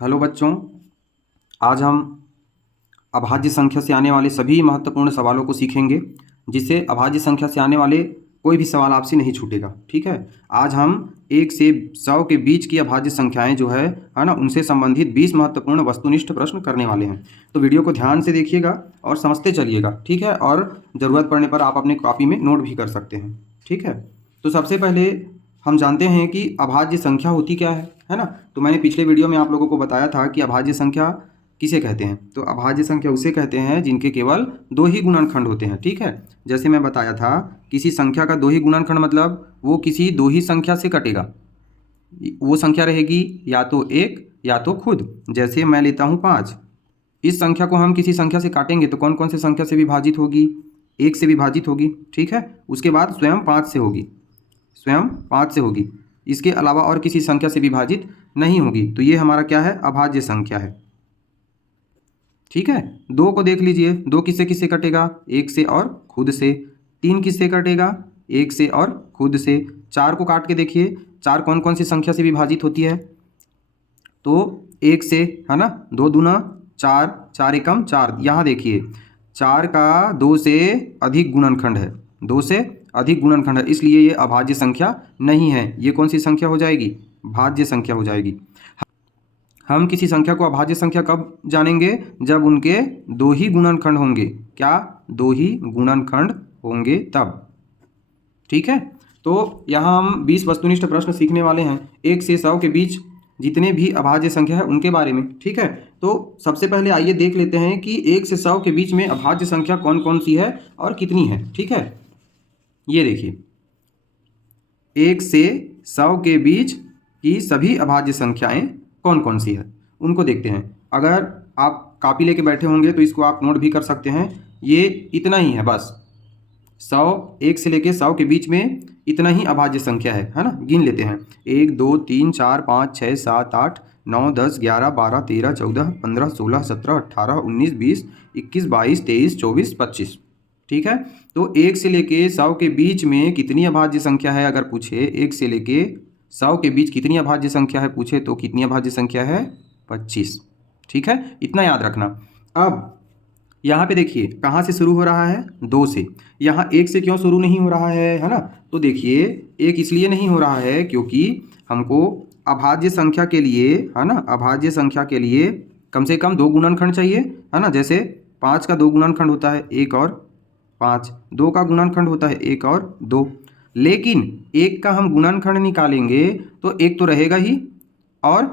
Hello बच्चों, आज हम अभाज्य संख्या से आने वाले सभी महत्वपूर्ण सवालों को सीखेंगे, जिससे अभाज्य संख्या से आने वाले कोई भी सवाल आपसे नहीं छूटेगा। ठीक है। आज हम 1 से 100 के बीच की अभाज्य संख्याएं जो है ना, उनसे संबंधित 20 महत्वपूर्ण वस्तुनिष्ठ प्रश्न करने वाले हैं। तो वीडियो को ध्यान से देखिएगा और समझते चलिएगा। ठीक है। और ज़रूरत पड़ने पर आप अपने कॉपी में नोट भी कर सकते हैं। ठीक है। तो सबसे पहले हम जानते हैं कि अभाज्य संख्या होती क्या है ना। तो मैंने पिछले वीडियो में आप लोगों को बताया था कि अभाज्य संख्या किसे कहते हैं। तो अभाज्य संख्या उसे कहते हैं जिनके केवल 2 ही गुणनखंड होते हैं। ठीक है। जैसे मैं बताया था, किसी संख्या का 2 ही गुणनखंड मतलब वो किसी 2 ही संख्या से कटेगा। वो संख्या रहेगी या तो 1 या तो खुद। जैसे मैं लेता हूँ 5, इस संख्या को हम किसी संख्या से काटेंगे तो कौन कौन से संख्या से विभाजित होगी? 1 से विभाजित होगी। ठीक है। उसके बाद स्वयं 5 से होगी, स्वयं 5 से होगी। इसके अलावा और किसी संख्या से विभाजित नहीं होगी। तो ये हमारा क्या है? अभाज्य संख्या है। ठीक है। 2 को देख लीजिए, 2 किससे किससे कटेगा? 1 से और खुद से। 3 किससे कटेगा? 1 से और खुद से। 4 को काट के देखिए, 4 कौन कौन सी संख्या से विभाजित होती है? तो 1 से, है ना। 2 दूना 4, 4 एकम 4। यहाँ देखिए, 4 का 2 से अधिक गुणनखंड है, 2 से अधिक गुणनखंड है, इसलिए ये अभाज्य संख्या नहीं है। ये कौन सी संख्या हो जाएगी? भाज्य संख्या हो जाएगी। हम किसी संख्या को अभाज्य संख्या कब जानेंगे? जब उनके 2 ही गुणनखंड होंगे। क्या? 2 ही गुणनखंड होंगे तब। ठीक है। तो यहाँ हम 20 वस्तुनिष्ठ प्रश्न सीखने वाले हैं 1 से 100 के बीच जितने भी अभाज्य संख्या है उनके बारे में। ठीक है। तो सबसे पहले आइए देख लेते हैं कि 1 से 100 के बीच में अभाज्य संख्या कौन कौन सी है और कितनी है। ठीक है। ये देखिए, 1 से 100 के बीच की सभी अभाज्य संख्याएं कौन कौन सी है उनको देखते हैं। अगर आप कॉपी लेके बैठे होंगे तो इसको आप नोट भी कर सकते हैं। ये इतना ही है बस। 100, 1 से लेके 100 के बीच में इतना ही अभाज्य संख्या है ना। गिन लेते हैं। 1 2 3 4 5 6 7 8 9 10 11 12 13 14 15 16 17 18 19 20 21 22 23 24 25। ठीक है। तो 1 से लेके 100 के बीच में कितनी अभाज्य संख्या है अगर पूछे, 1 से लेके 100 के बीच कितनी अभाज्य संख्या है पूछे, तो कितनी अभाज्य संख्या है? 25। ठीक है। इतना याद रखना। अब यहाँ पे देखिए, कहाँ से शुरू हो रहा है? 2 से। यहाँ 1 से क्यों शुरू नहीं हो रहा है ना। तो देखिए, 1 इसलिए नहीं हो रहा है क्योंकि हमको अभाज्य संख्या के लिए, है ना, अभाज्य संख्या के लिए कम से कम 2 गुणनखंड चाहिए, है ना। जैसे 5 का 2 गुणनखंड होता है 1 और 5, 2 का गुणनखंड होता है 1 और 2। लेकिन 1 का हम गुणनखंड निकालेंगे तो 1 तो रहेगा ही, और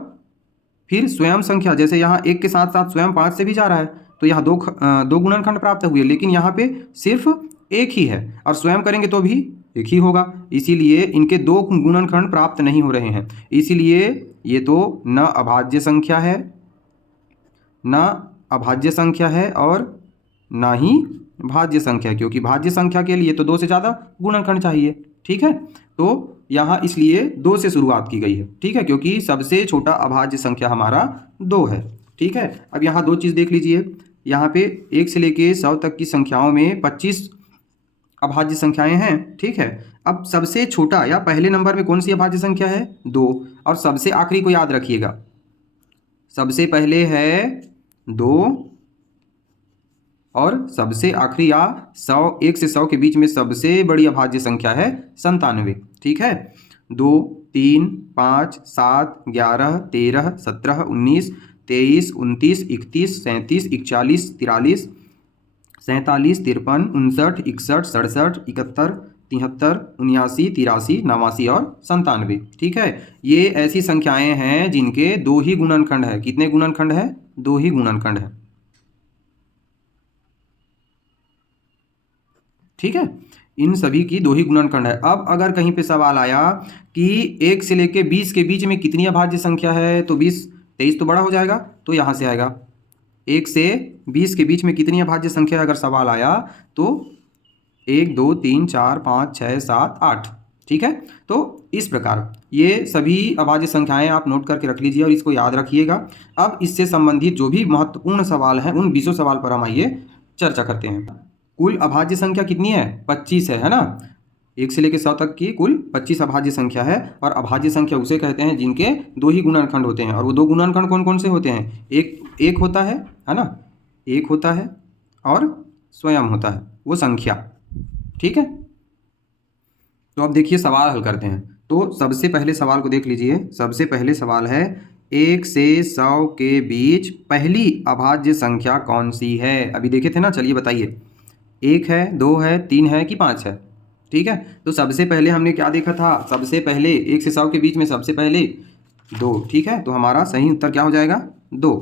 फिर स्वयं संख्या, जैसे यहाँ 1 के साथ साथ स्वयं 5 से भी जा रहा है, तो यहाँ 2 गुणनखंड प्राप्त हुए, लेकिन यहाँ पे सिर्फ 1 ही है, और स्वयं करेंगे तो भी 1 ही होगा। इसीलिए इनके 2 गुणनखंड प्राप्त नहीं हो रहे हैं। इसीलिए ये तो न अभाज्य संख्या है, न अभाज्य संख्या है, और ना ही भाज्य संख्या, क्योंकि भाज्य संख्या के लिए तो 2 से ज़्यादा गुणनखंड चाहिए। ठीक है। तो यहाँ इसलिए 2 से शुरुआत की गई है। ठीक है। क्योंकि सबसे छोटा अभाज्य संख्या हमारा 2 है। ठीक है। अब यहाँ 2 चीज़ देख लीजिए। यहाँ पे 1 से लेके 100 तक की संख्याओं में 25 अभाज्य संख्याएं हैं। ठीक है। अब सबसे छोटा या पहले नंबर में कौन सी अभाज्य संख्या है? 2। और सबसे आखिरी को याद रखिएगा, सबसे पहले है 2 और सबसे आखिरी या 100, 1 से 100 के बीच में सबसे बड़ी अभाज्य संख्या है 97। ठीक है। 2 3 5 7 11 13 17 19 23 29 31 37 41 43 47 53 59 61 67 71 73 79 83 89 और 97। ठीक है। ये ऐसी संख्याएं हैं जिनके 2 ही गुणनखंड है। कितने गुणनखंड है? 2 ही गुणनखंड है। ठीक है। इन सभी की 2 ही गुणनखंड है। अब अगर कहीं पे सवाल आया कि 1 से लेके 20 के बीच में कितनी अभाज्य संख्या है, तो 20, 23 तो बड़ा हो जाएगा, तो यहाँ से आएगा 1 से 20 के बीच में कितनी अभाज्य संख्या अगर सवाल आया तो 1 2 3 4 5 6 7 8। ठीक है। तो इस प्रकार ये सभी अभाज्य संख्याएं आप नोट करके रख लीजिए और इसको याद रखिएगा। अब इससे संबंधित जो भी महत्वपूर्ण सवाल हैं उन 20 सवाल पर हम आइए चर्चा करते हैं। कुल अभाज्य संख्या कितनी है? 25 है ना। 1 से लेकर 100 तक की कुल 25 अभाज्य संख्या है। और अभाज्य संख्या उसे कहते हैं जिनके 2 ही गुणनखंड होते हैं। और वो 2 गुणनखंड कौन कौन से होते हैं? एक होता है ना, एक होता है और स्वयं होता है वो संख्या। ठीक है, तो अब देखिए सवाल हल करते हैं। तो सबसे पहले सवाल को देख लीजिए। सबसे पहले सवाल है 1 से 100 के बीच पहली अभाज्य संख्या कौन सी है? अभी देखे थे ना, चलिए बताइए। 1 है, 2 है, 3 है कि 5 है? ठीक है, तो सबसे पहले हमने क्या देखा था? सबसे पहले 1 से 100 के बीच में सबसे पहले 2। ठीक है, तो हमारा सही उत्तर क्या हो जाएगा? 2।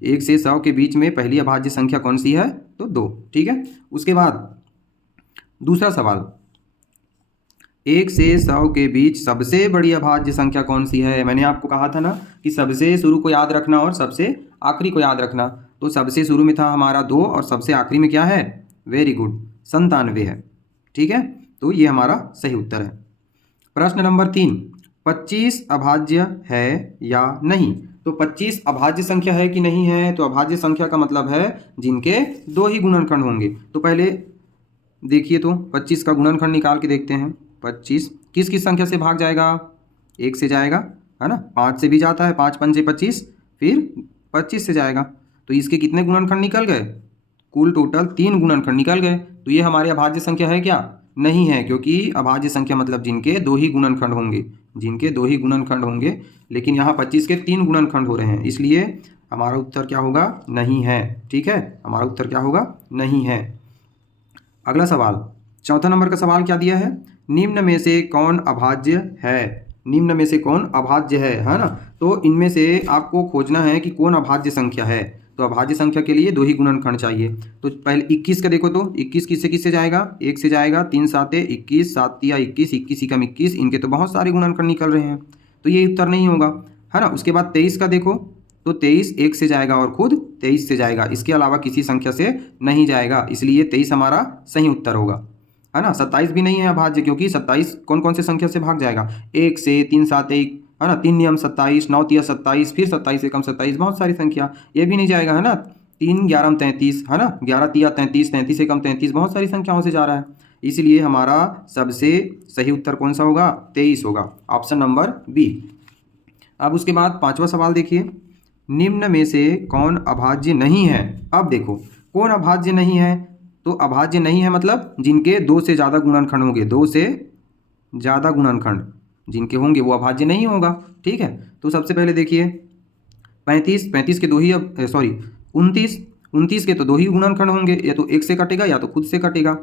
1 से 100 के बीच में पहली अभाज्य संख्या कौन सी है? तो 2। ठीक है, उसके बाद दूसरा सवाल, 1 से 100 के बीच सबसे बड़ी अभाज्य संख्या कौन सी है? मैंने आपको कहा था ना कि सबसे शुरू को याद रखना और सबसे आखिरी को याद रखना। तो सबसे शुरू में था हमारा 2 और सबसे आखिरी में क्या है? वेरी गुड, 97 है। ठीक है, तो ये हमारा सही उत्तर है। प्रश्न नंबर 3, 25 अभाज्य है या नहीं? तो 25 अभाज्य संख्या है कि नहीं है? तो अभाज्य संख्या का मतलब है जिनके 2 ही गुणनखंड होंगे। तो पहले देखिए, तो 25 का गुणनखंड निकाल के देखते हैं। 25 किस किस संख्या से भाग जाएगा? 1 से जाएगा, है ना, 5 से भी जाता है, 5 पंचे 25, फिर 25 से जाएगा। तो इसके कितने गुणनखंड निकल गए? कुल टोटल 3 गुणनखंड निकल गए। तो ये हमारी अभाज्य संख्या है क्या? नहीं है, क्योंकि अभाज्य संख्या मतलब जिनके 2 ही गुणनखंड होंगे, जिनके 2 ही गुणनखंड होंगे। लेकिन यहाँ 25 के 3 गुणनखंड हो रहे हैं, इसलिए हमारा उत्तर क्या होगा? नहीं है। ठीक है, हमारा उत्तर क्या होगा? नहीं है। अगला सवाल, चौथा नंबर का सवाल क्या दिया है? निम्न में से कौन अभाज्य है? निम्न में से कौन अभाज्य है ना? तो इनमें से आपको खोजना है कि कौन अभाज्य संख्या है। तो अभाज्य संख्या के लिए 2 ही गुणनखंड चाहिए। तो पहले 21 का देखो, तो 21 किससे किससे जाएगा? 1 से जाएगा, 3 साते 21, 7 तिया 21, 21 एकम 21, इनके तो बहुत सारे गुणनखंड निकल रहे हैं, तो ये उत्तर नहीं होगा, है ना। उसके बाद 23 का देखो, तो 23 1 से जाएगा और खुद 23 से जाएगा, इसके अलावा किसी संख्या से नहीं जाएगा, इसलिए 23 हमारा सही उत्तर होगा, है ना। 27 भी नहीं है अभाज्य, क्योंकि 27 कौन कौन से संख्या से भाग जाएगा? 1 से, 3 सात 1, है ना, 3 नियम 27, 9 तिया 27, फिर 27 एकम 27, बहुत सारी संख्या, ये भी नहीं जाएगा, है ना। 3 11 33, है ना, 11 तिया 33, 33 एकम 33, बहुत सारी संख्याओं से जा रहा है, इसलिए हमारा सबसे सही उत्तर कौन सा होगा? 23 होगा, ऑप्शन नंबर बी। अब उसके बाद 5वां सवाल देखिए, निम्न में से कौन अभाज्य नहीं है? अब देखो कौन अभाज्य नहीं है, तो अभाज्य नहीं है मतलब जिनके 2 से ज़्यादा गुणनखंड होंगे, 2 से ज़्यादा गुणनखंड जिनके होंगे वो अभाज्य नहीं होगा। ठीक है, तो सबसे पहले देखिए 35 के 2 ही, 29 के तो 2 ही गुणनखंड होंगे, या तो 1 से कटेगा या तो खुद से कटेगा।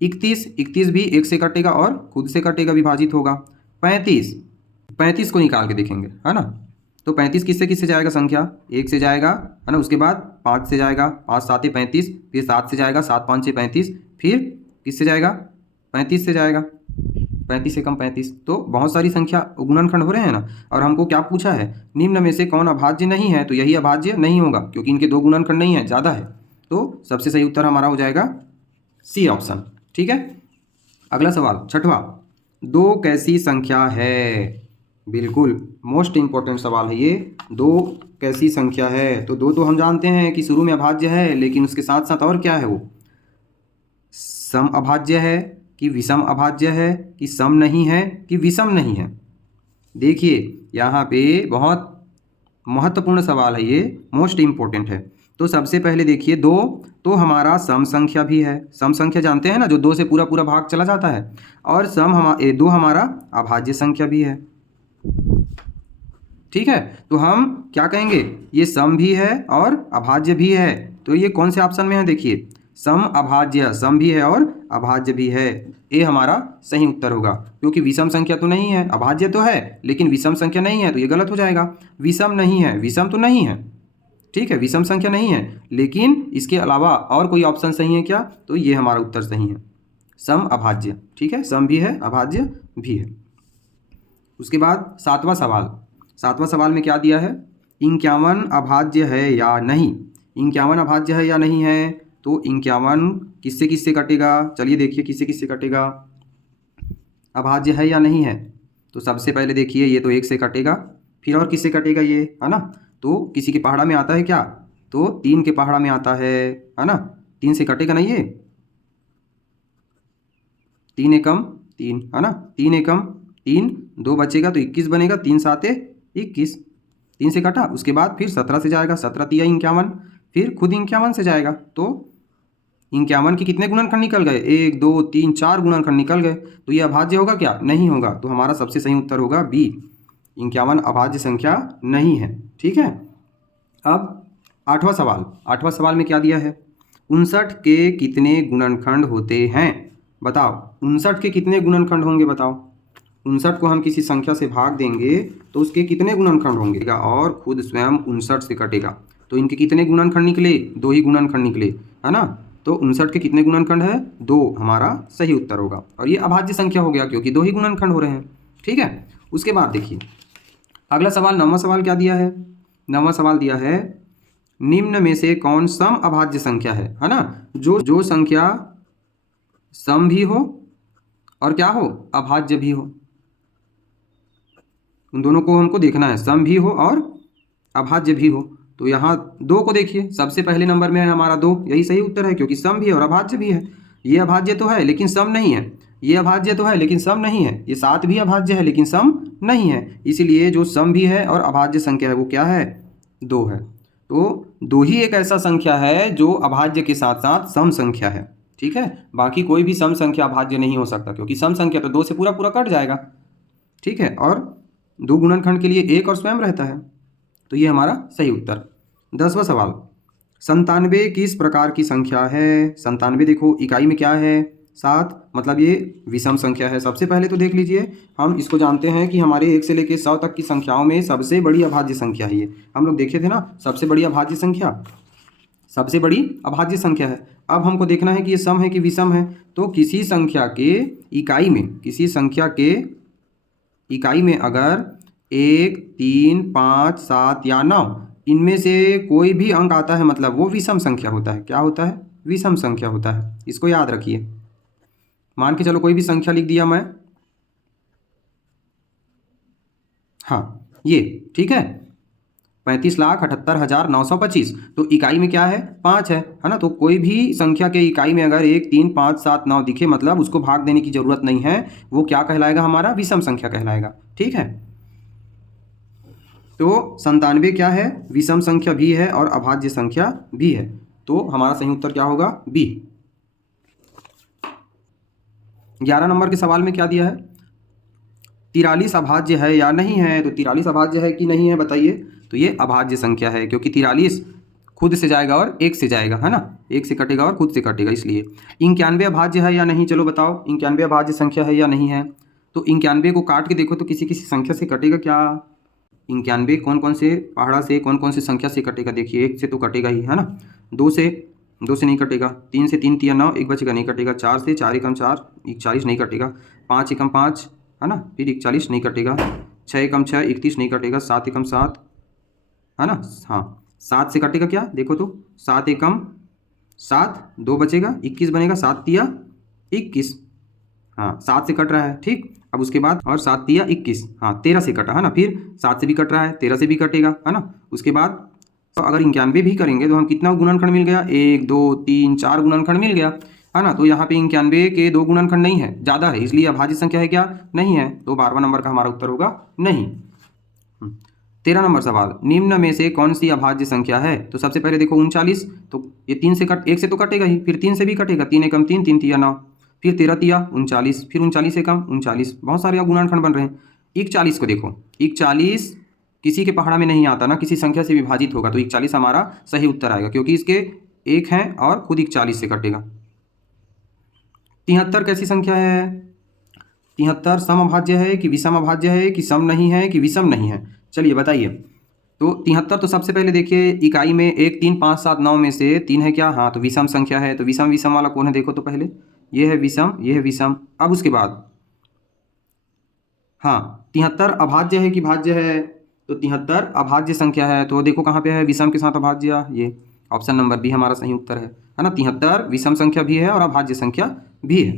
31 भी 1 से कटेगा और खुद से कटेगा, विभाजित होगा। 35 को निकाल के देखेंगे, है ना, तो 35 किससे किससे जाएगा? संख्या 1 से जाएगा, है ना, उसके बाद 5 से जाएगा, 5 सात 35, फिर 7 से जाएगा, 7 5 35, फिर किससे जाएगा? 35 से जाएगा, 35 एकम 35, तो बहुत सारी संख्या गुणनखंड हो रहे हैं ना। और हमको क्या पूछा है? निम्न में से कौन अभाज्य नहीं है, तो यही अभाज्य नहीं होगा, क्योंकि इनके 2 गुणनखंड नहीं है, ज़्यादा है, तो सबसे सही उत्तर हमारा हो जाएगा सी ऑप्शन। ठीक है, अगला सवाल 6वां, 2 कैसी संख्या है? बिल्कुल मोस्ट इंपॉर्टेंट सवाल है ये, 2 कैसी संख्या है? तो 2 तो हम जानते हैं कि शुरू में अभाज्य है, लेकिन उसके साथ साथ और क्या है? वो सम अभाज्य है कि विषम अभाज्य है कि सम नहीं है कि विषम नहीं है? देखिए यहाँ पे बहुत महत्वपूर्ण सवाल है ये, मोस्ट इंपॉर्टेंट है। तो सबसे पहले देखिए 2 तो हमारा सम संख्या भी है, सम संख्या जानते हैं ना, जो 2 से पूरा पूरा भाग चला जाता है, और 2 हमारा अभाज्य संख्या भी है। ठीक है, तो हम क्या कहेंगे? ये सम भी है और अभाज्य भी है, तो ये कौन से ऑप्शन में है? देखिए सम अभाज्य, सम भी है और अभाज्य भी है, ये हमारा सही उत्तर होगा, क्योंकि विषम संख्या तो नहीं है, अभाज्य तो है लेकिन विषम संख्या नहीं है, तो ये गलत हो जाएगा। विषम नहीं है, विषम तो नहीं है, ठीक है, विषम संख्या नहीं है, लेकिन इसके अलावा और कोई ऑप्शन सही है क्या? तो ये हमारा उत्तर सही है, सम अभाज्य। ठीक है, सम भी है अभाज्य भी है। उसके बाद 7वां सवाल में क्या दिया है? 51 अभाज्य है या नहीं? 51 अभाज्य है या नहीं है? तो 51 किससे किससे कटेगा? चलिए देखिए किससे किससे कटेगा, अभाज्य है या नहीं है। तो सबसे पहले देखिए ये तो 1 से कटेगा, फिर और किससे कटेगा ये, है ना, तो किसी के पहाड़ा में आता है क्या? तो 3 के पहाड़ा में आता है ना, 3 से कटेगा नहीं ये, 3 एकम 3, है ना। 3 एकम 3, 2 बचेगा तो 21 बनेगा। 3 साते 21, 3 से कटा, उसके बाद फिर 17 से जाएगा, 17 तिया 51, फिर खुद 51 से जाएगा। तो 51 के कितने गुणनखंड निकल गए? 1 2 3 4 गुणनखंड निकल गए। तो ये अभाज्य होगा क्या? नहीं होगा। तो हमारा सबसे सही उत्तर होगा बी, 51 अभाज्य संख्या नहीं है। ठीक है। अब 8वां सवाल में क्या दिया है? 59 के कितने गुणनखंड होते हैं? बताओ 59 के कितने गुणनखंड होंगे? बताओ 59 को हम किसी संख्या से भाग देंगे तो उसके कितने गुणनखंड होंगे? और खुद स्वयं 59 से कटेगा तो इनके कितने गुणनखंड निकले? 2 ही गुणनखंड निकले, है ना। तो 59 के कितने गुणनखंड है? 2 हमारा सही उत्तर होगा। और ये अभाज्य संख्या हो गया क्योंकि 2 ही गुणनखंड हो रहे हैं। ठीक है। उसके बाद देखिए अगला सवाल, 9वां सवाल क्या दिया है? 9वां सवाल दिया है निम्न में से कौन सम अभाज्य संख्या है ना। जो संख्या सम भी हो और क्या हो? अभाज्य भी हो। उन दोनों को हमको देखना है, सम भी हो और अभाज्य भी हो। तो यहाँ 2 को देखिए, सबसे पहले नंबर में है हमारा 2, यही सही उत्तर है क्योंकि सम भी है और अभाज्य भी है। ये अभाज्य तो है लेकिन सम नहीं है, ये अभाज्य तो है लेकिन सम नहीं है, ये 7 भी अभाज्य है लेकिन सम नहीं है। इसीलिए जो सम भी है और अभाज्य संख्या है वो क्या है? 2 है। तो 2 ही एक ऐसा संख्या है जो अभाज्य के साथ साथ सम संख्या है। ठीक है। बाकी कोई भी सम संख्या अभाज्य नहीं हो सकता क्योंकि सम संख्या तो 2 से पूरा पूरा कट जाएगा। ठीक है। और 2 गुणनखंड के लिए 1 और स्वयं रहता है। तो ये हमारा सही उत्तर। 10वां सवाल, 97 किस प्रकार की संख्या है? 97 देखो इकाई में क्या है? 7, मतलब ये विषम संख्या है। सबसे पहले तो देख लीजिए, हम इसको जानते हैं कि हमारे 1 से लेकर 100 तक की संख्याओं में सबसे बड़ी अभाज्य संख्या है ये। हम लोग देखे थे ना, सबसे बड़ी अभाज्य संख्या, सबसे बड़ी अभाज्य संख्या है। अब हमको देखना है कि ये सम है कि विषम है। तो किसी संख्या के इकाई में, किसी संख्या के इकाई में अगर 1 3 5 7 या 9 इनमें से कोई भी अंक आता है मतलब वो विषम संख्या होता है। क्या होता है? विषम संख्या होता है। इसको याद रखिए। मान के चलो कोई भी संख्या लिख दिया मैं, हाँ ये, ठीक है, 35,78,925। तो इकाई में क्या है? 5 है ना। तो कोई भी संख्या के इकाई में अगर 1 3 5 7 9 दिखे मतलब उसको भाग देने की जरूरत नहीं है, वो क्या कहलाएगा? हमारा विषम संख्या कहलाएगा। ठीक है। तो 97 क्या है? विषम संख्या भी है और अभाज्य संख्या भी है। तो हमारा सही उत्तर क्या होगा? बी। 11 नंबर के सवाल में क्या दिया है? 43 अभाज्य है या नहीं है? तो 43 अभाज्य है कि नहीं है बताइए। तो ये अभाज्य संख्या है क्योंकि 43 खुद से जाएगा और 1 से जाएगा, है ना। 1 से कटेगा और खुद से कटेगा, इसलिए। 91 अभाज्य है या नहीं? चलो बताओ 91 अभाज्य संख्या है या नहीं है। तो 91 को काट के देखो तो किसी किसी संख्या से कटेगा क्या? 91 कौन कौन से पहाड़ा से, कौन कौन से संख्या से कटेगा? देखिए 1 से तो कटेगा ही, है ना। 2 से नहीं कटेगा। 3 से 3 तिया 9, 1 बचेगा, नहीं कटेगा। 4 से 4 एकम 4, 41 नहीं कटेगा। 5 एकम 5, है ना, फिर 41 नहीं कटेगा। 6 एकम 6, 31 नहीं कटेगा। 7 एकम 7, है ना, हाँ 7 से कटेगा क्या? देखो तो 7 एकम 7, 2 बचेगा, 21 बनेगा। 7 तिया 21, हाँ 7 से कट रहा है। ठीक। अब उसके बाद और 7 तिया 21, हाँ 13 से कटा, है ना। फिर 7 से भी कट रहा है, 13 से भी कटेगा, है ना। उसके बाद तो अगर 91 भी करेंगे तो हम कितना गुणनखंड मिल गया? 1 2 3 4 गुणनखंड मिल गया, है ना। तो यहाँ पे 91 के 2 गुणनखंड नहीं है, ज़्यादा है, इसलिए अभाज्य संख्या है क्या? नहीं है। तो 12वां नंबर का हमारा उत्तर होगा नहीं। 13 नंबर सवाल, निम्न में से कौन सी अभाज्य संख्या है? तो सबसे पहले देखो 39, तो ये 3 से 1 से तो कटेगा ही, फिर 3 से भी कटेगा। 3 एकम 3, 3 तिया 9, फिर 13 तिया 39, फिर 39 एकम 39, बहुत सारे गुणनखंड बन रहे हैं। 41 को देखो, 41 किसी के पहाड़ा में नहीं आता ना, किसी संख्या से विभाजित होगा। तो 41 हमारा सही उत्तर आएगा क्योंकि इसके 1 है और खुद 41 से कटेगा। 73 कैसी संख्या है? 73 सम अभाज्य है कि विषम अभाज्य है कि सम नहीं है कि विषम नहीं है? चलिए बताइए। तो 73 तो सबसे पहले देखिए इकाई में 1 3 5 7 9 में से 3 है क्या? हाँ, तो विषम संख्या है। तो विषम विषम वाला कौन है? देखो तो पहले ये है विषम, ये है विषम। अब उसके बाद हाँ 73 अभाज्य है कि भाज्य है? तो 73 अभाज्य संख्या है। तो देखो कहाँ पे है विषम के साथ अभाज्य, ये ऑप्शन नंबर बी हमारा सही उत्तर है ना। 73 विषम संख्या भी है और अभाज्य संख्या भी है।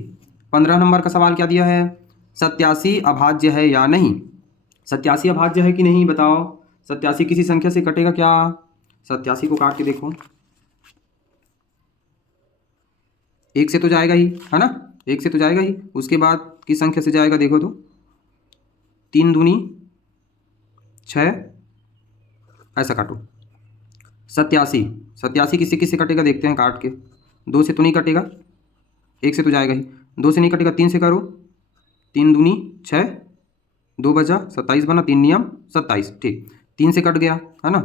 15 नंबर का सवाल क्या दिया है? 87 अभाज्य है या नहीं? 87 अभाज्य है कि नहीं बताओ। 87 किसी संख्या से कटेगा क्या? 87 को काट के देखो, 1 से तो जाएगा ही, है ना। 1 से तो जाएगा ही। उसके बाद किस संख्या से जाएगा देखो तो 3 दूनी 6, ऐसा काटो। 87 किससे किससे कटेगा देखते हैं काट के। 2 से तो नहीं कटेगा, 1 से तो जाएगा ही, 2 से नहीं कटेगा, 3 से करो। 3 दूनी 6, 2 बचा 27 बना, 3 नियम 27, ठीक। 3 से कट गया है ना।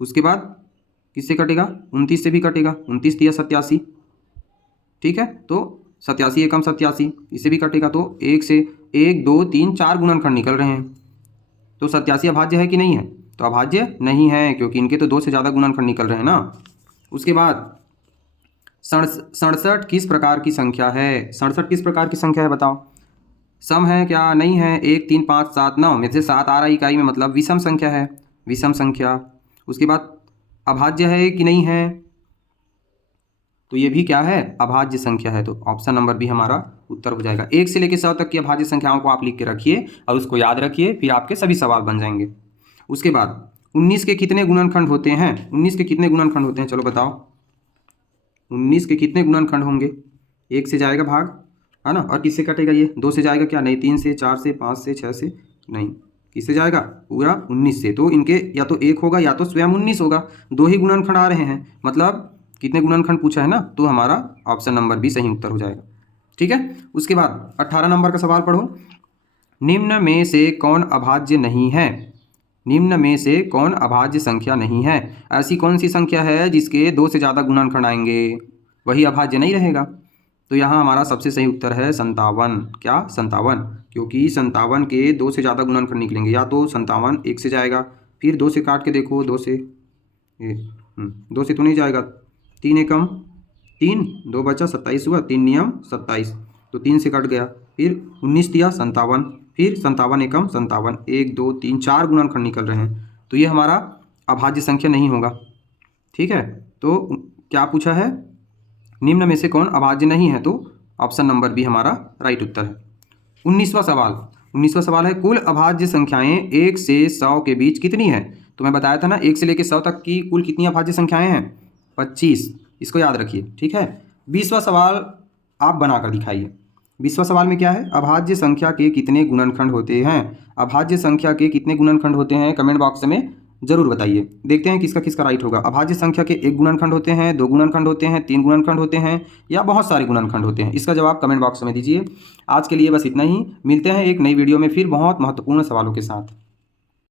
उसके बाद किससे कटेगा, 29 से भी कटेगा, 29 दिया 87, ठीक है। तो 87 एकम 87, इससे भी कटेगा। तो 1 से 1 2 3 4 गुणनखंड निकल रहे हैं। तो 87 अभाज्य है कि नहीं है, तो अभाज्य नहीं है, क्योंकि इनके तो 2 से ज़्यादा गुणनखंड निकल रहे हैं ना। उसके बाद 67 किस प्रकार की संख्या है, 67 किस प्रकार की संख्या है बताओ। सम है क्या, नहीं है। 1 3 5 7 9 में से 7 आ रहा है इकाई में, मतलब विषम संख्या है, विषम संख्या। उसके बाद अभाज्य है कि नहीं है, तो ये भी क्या है, अभाज्य संख्या है। तो ऑप्शन नंबर बी हमारा उत्तर हो जाएगा। 1 से लेकर 100 तक की अभाज्य संख्याओं को आप लिख के रखिए और उसको याद रखिए, फिर आपके सभी सवाल बन जाएंगे। उसके बाद 19 के कितने गुणनखंड होते हैं, 19 के कितने गुणनखंड होते हैं, चलो बताओ। 19 के कितने गुणनखंड होंगे, 1 से जाएगा भाग, है ना। और किससे कटेगा ये, 2 से जाएगा क्या, नहीं। 3 से, 4 से, 5 से, 6 से, नहीं। किससे जाएगा, पूरा 19 से। तो इनके या तो 1 होगा या तो स्वयं 19 होगा, 2 ही गुणनखंड आ रहे हैं, मतलब कितने गुणनखंड पूछा है ना, तो हमारा ऑप्शन नंबर बी सही उत्तर हो जाएगा, ठीक है। उसके बाद 18 नंबर का सवाल पढ़ो। निम्न में से कौन अभाज्य नहीं है, निम्न में से कौन अभाज्य संख्या नहीं है। ऐसी कौन सी संख्या है जिसके 2 से ज़्यादा गुणनखंड आएंगे, वही अभाज्य नहीं रहेगा। तो यहाँ हमारा सबसे सही उत्तर है 57। क्या, 57, क्योंकि 57 के 2 से ज़्यादा गुणनखंड निकलेंगे। या तो 57 1 से जाएगा, फिर 2 से काट के देखो, 2 से 2 से तो नहीं जाएगा, 3 एकम 3, 2 बचा 27 हुआ, 3 नियम 27, तो 3 से कट गया, फिर 19 दिया 57, फिर 57 एकम 57, 1 2 3 4 गुणनखंड निकल रहे हैं। तो ये हमारा अभाज्य संख्या नहीं होगा, ठीक है। तो क्या पूछा है, निम्न में से कौन अभाज्य नहीं है, तो ऑप्शन नंबर बी हमारा राइट उत्तर है। 19वां सवाल है, कुल अभाज्य संख्याएं 1 से 100 के बीच कितनी है। तो मैं बताया था ना, 1 से लेकर 100 तक की कुल कितनी अभाज्य संख्याएं हैं, 25, इसको याद रखिए, ठीक है। 20वां सवाल आप बनाकर दिखाइए। 20वां सवाल में क्या है, अभाज्य संख्या के कितने गुणनखंड होते हैं। अभाज्य संख्या के कितने गुणनखंड होते हैं, कमेंट बॉक्स में जरूर बताइए। देखते हैं किसका किसका राइट होगा। अभाज्य संख्या के 1 गुणनखंड होते हैं, 2 गुणनखंड होते हैं, 3 गुणनखंड होते हैं, या बहुत सारे गुणनखंड होते हैं। इसका जवाब कमेंट बॉक्स में दीजिए। आज के लिए बस इतना ही, मिलते हैं एक नई वीडियो में फिर बहुत महत्वपूर्ण सवालों के साथ।